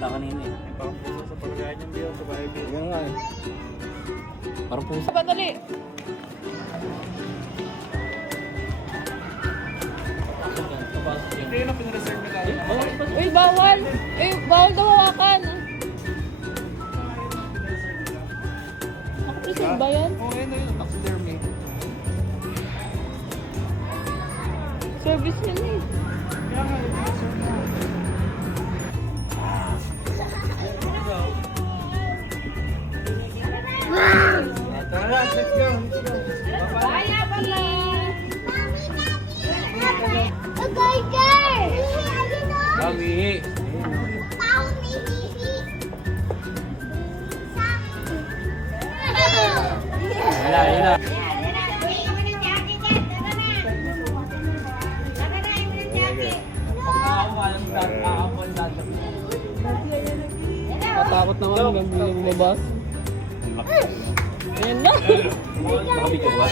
nakita kanina eh. Parang puso sa pagkain yung biyo sa bahay biyo. Yan nga eh. Parang puso. Padali. Hindi na pinreserve nila. Uy, bawal. Eh, bawal gawakan. Nakapresent ba yan? Oo, yun na yun. Taxidermy. Service yun eh. Kaya nga, pinreserve na. Tara, let's go. Bye, pala. Dami. Wala, yun na. Natakot naman hanggang bilang lumabas. Ayan na. Nakabidyo ba?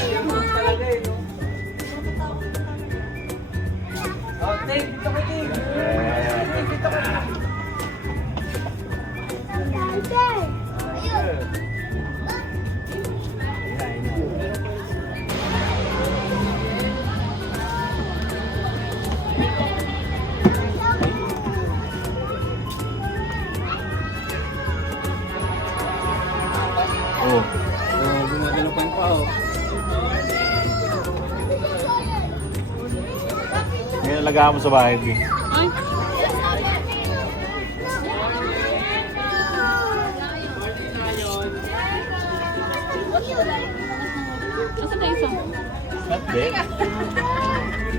Oh. Gumagano pa yung pao. Ngayon alagaan mo sa bahay biyo. Ay. Nasaan na isa? Hindi.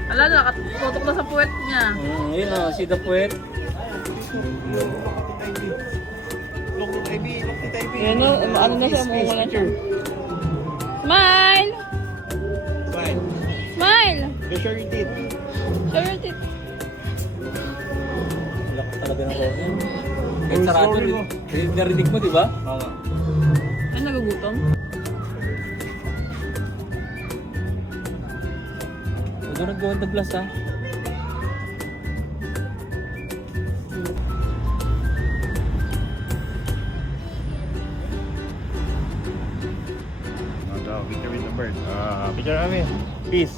Ala, nakatutok na sa puwet niya. Yun o, si the poet. Look to Ivy, look to Ivy. Yan na, ano na siya, mawala siya. Smile! Fine. Smile! Be sure you did. Show your teeth. Lakas talaga ng koko. Kahit sarado rin. Narinig mo, di ba? Oo. Ay, nagugutom. Huwag ka nag-gawang daglas ha. Picture with the bird. Picture kami. Peace.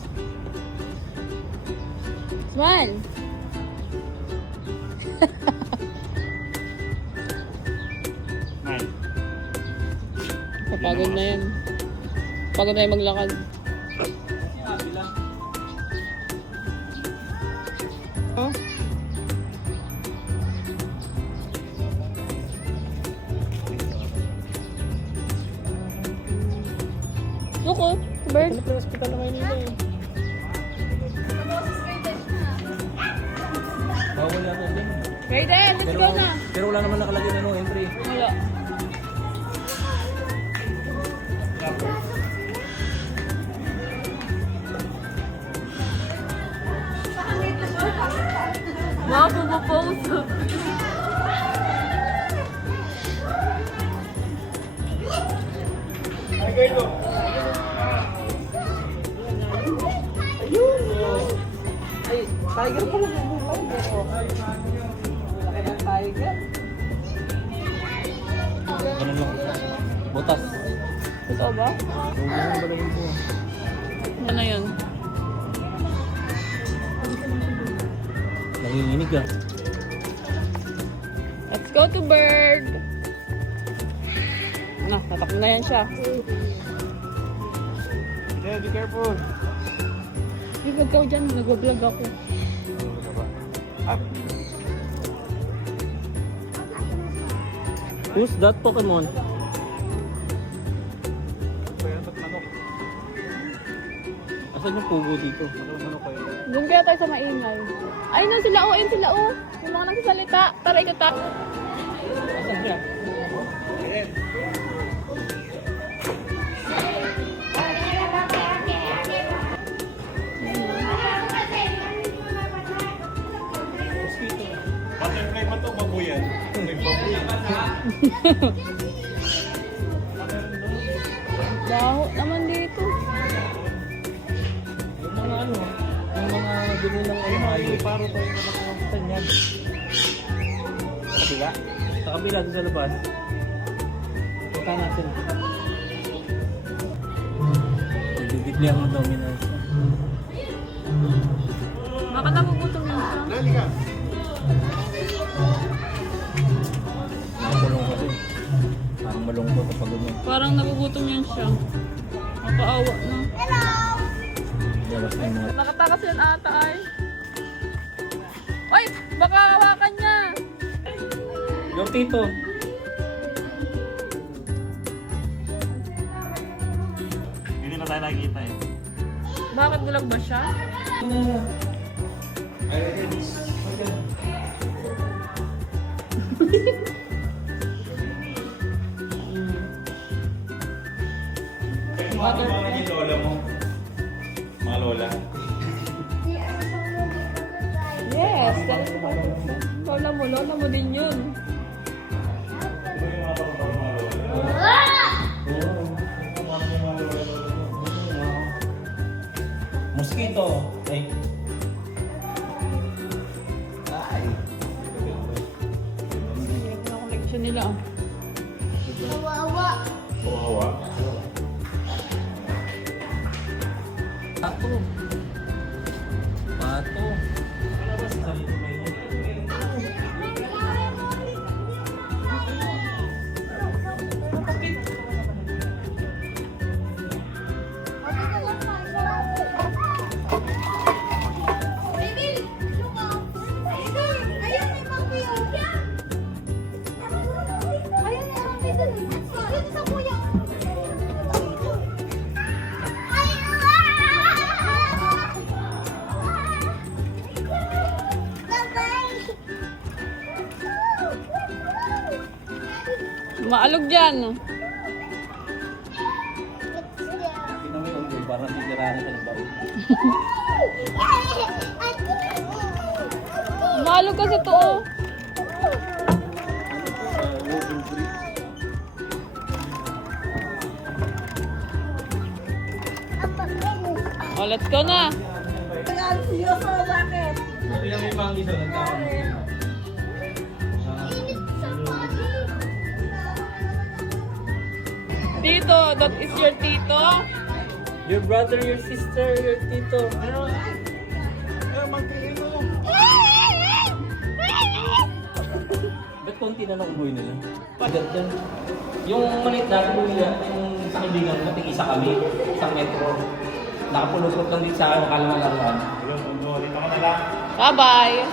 Smile! Nice. Papagod na yan. Pagod na yung maglakad. Oh? Look oh, bird. Hospital na kayo nila eh. Bawal yata din. Raiden, let's go na. Pero wala naman nakalagay na no entry. Wala. Wow, pumapose. Ay, tiger pala na tiger. Ganun lang. Butas. Totoo ba? Ganun ba lang po? Ano yun? Nanginginig ah. Let's go to bird. Ano, tatakbo na yan siya. Yeah, be careful. Hey, wag ka dyan, nag-vlog ako. Up. Who's that Pokemon? Asan yung pugo dito? Doon kaya tayo sa maingay. Ay na sila, oh, ayun sila, oh. Yung mga nagsasalita. Tara, ikot ta. Asan siya? Butterfly ba ito? Babuyan. May babuyan. Baho naman dito. Yung mga ano, yung mga dumi ng Ayun, paro tayo na nakakita niyan. Kabila. Sa kabila, doon sa labas. Punta natin. Bibigli ang dominance. Baka nagugutom yun siya. Nakakulong kasi. Parang malungkot kapag ganyan. Parang nagugutom yan siya. Nakaawa na. Labas na yung mga... Nakatakas yan ata ay. Ay! Baka hawakan niya! Yung tito. Hindi na tayo nakikita eh. Bakit bulag ba siya? Mga lola mo. Mga lola. Yes! Lola mo din yun. Mosquito. Ay. Ay. Ang collection nila. Kawawa. Pato. Pato. Maalog dyan. Parang titirahan sa baon. Maalog kasi to. Oh. Oh, let's go na. May panggi sa nagkakaroon. Tito, that is your tito. Your brother, your sister, your tito. Ba't konti na lang ubuhay nila? Pagat yan. Yung maliit na ubuhay yung sa kaibigan ko, tig-isa kami sa metro. Nakapulusot lang din sa akin, akala mo laruan. Dito ka na lang. Bye-bye.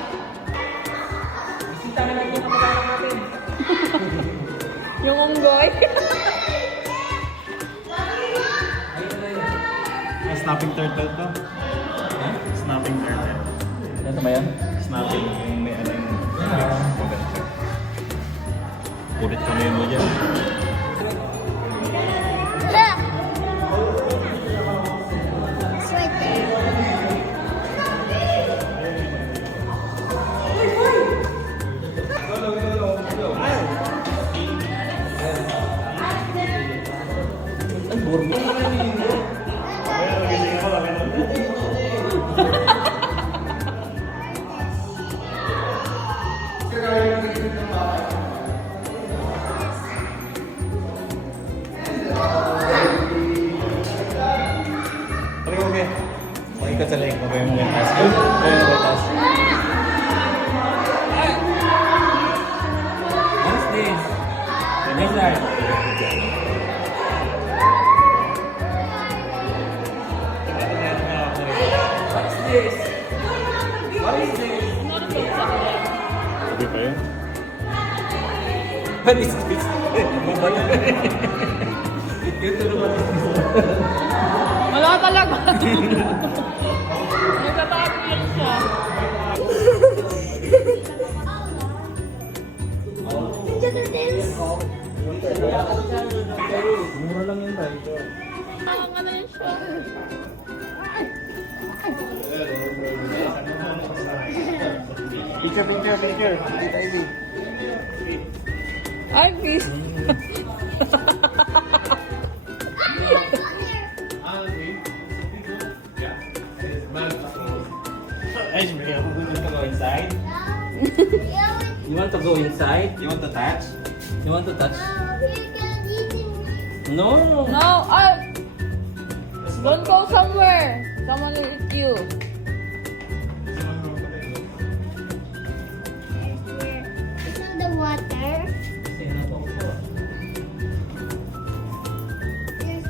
Bisita na lang yung kapatala natin. Yung unggoy. May snapping turtle to. Ha? Snapping turtle. Ano ba yan? Snapping. Yung may ano yung... Ulit kami mo dyan. Ay, borbo. Okay, okay. Makikat sa lake. Mabay mo yung task. Mabay mo yung task. What is this? Lizard. What is this? What is this? Sabi pa yun? What is this? Mabala. Yung tulong what is this? Wala talaga. Nagtatago yan siya. Mura lang yan tayo. Ano yan siya? Picture. Dito, Ivy. Ay, please. Ay, may ako gusto ko inside. You want want to go inside? You want to touch? You want to touch? No. No, don't go somewhere. Someone will eat you. It's on the water. There's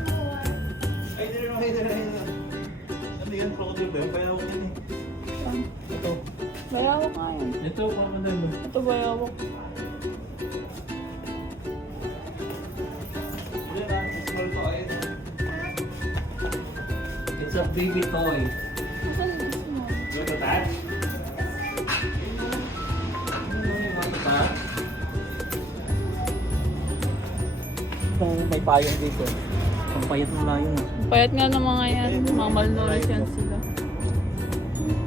more. Ay, dito. Ano yan? Crocodile ba? Kaya ako yun eh. Ito. Bayawak nga yun. Ito, crocodile. Ito bayawak. Small toy. It's a baby toy. Asan yung small? You want to touch? You want to touch? May payong dito. Ang payat mo lang yun. Payat nga ng mga yan. Mga malnourished yan sila.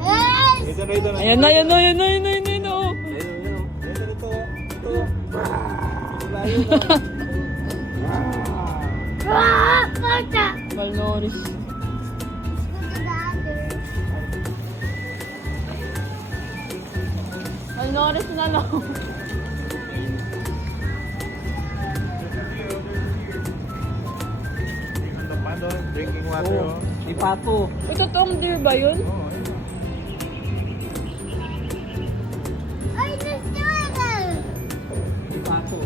Hey! Ito na, ito na. Ayan na, ayan na, ayan na, ayan na, ayan na, ayan na. Oh. Ito, ito. Layo na. Ah! Pata! Malnourished. Go to the other. Malnourished na lang. Ang laman doon, drinking water. Oh, may pato. Ito toong deer ba yun? Oh, ayun. Ay, there's two. May pato.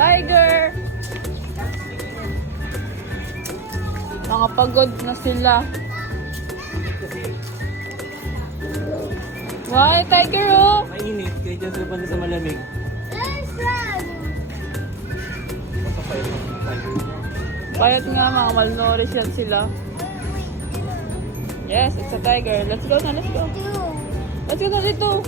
Tiger! Mga pagod na sila. Why, tiger oh! Mainit, kaya dyan sila pala sa malamig. There's one. Payat nga, mga malnourished yan sila. Yes, it's a tiger. Let's go na, let's go. Two. Let's go na dito.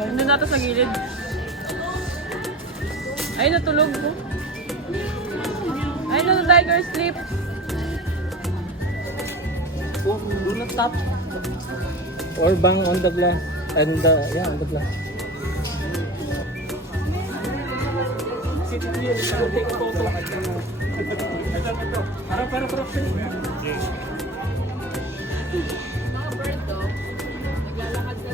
Nandun natin sa gilid. Ay, natulog ko. Ay, no, tiger sleep. Oh, do not touch. Or bang on the glass. And yeah, on the glass. Sit here, take a photo. Para. Mga bird to, naglalakad sa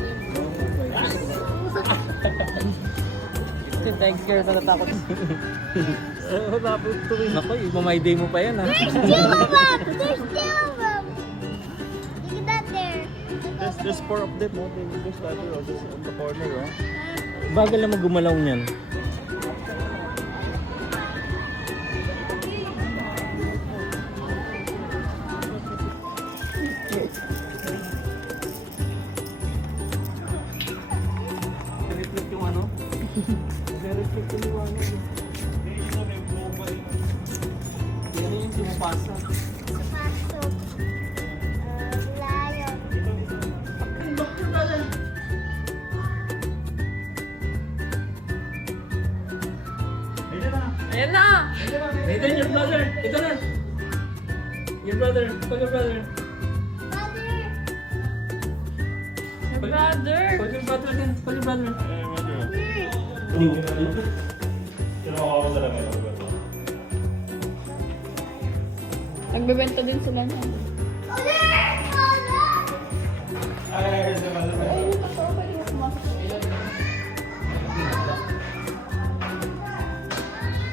Si tiger na natakot. Tapos tuwing ako, mamay-day mo pa yan ha. There's two of them. There's two of them. Look at that there. There's four of them, no? There's other or just on the corner, oh. Bagal naman gumalaw niyan. Reflect yung ano? Reflect yung liwanag. Yan yung sumapasa. Pasok. Lion. Ayan na! Nathan, your brother! Ito na! Your brother! Call your brother! Your brother! Call your brother again! Call your brother! Nagbebenta din sila niyan. Oh, there! Oh, there! Ay, ito to. Pwede mo pumasok sa ilog.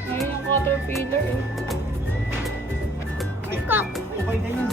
Ngayon yung caterpillar eh. Peacock. Okay na yan.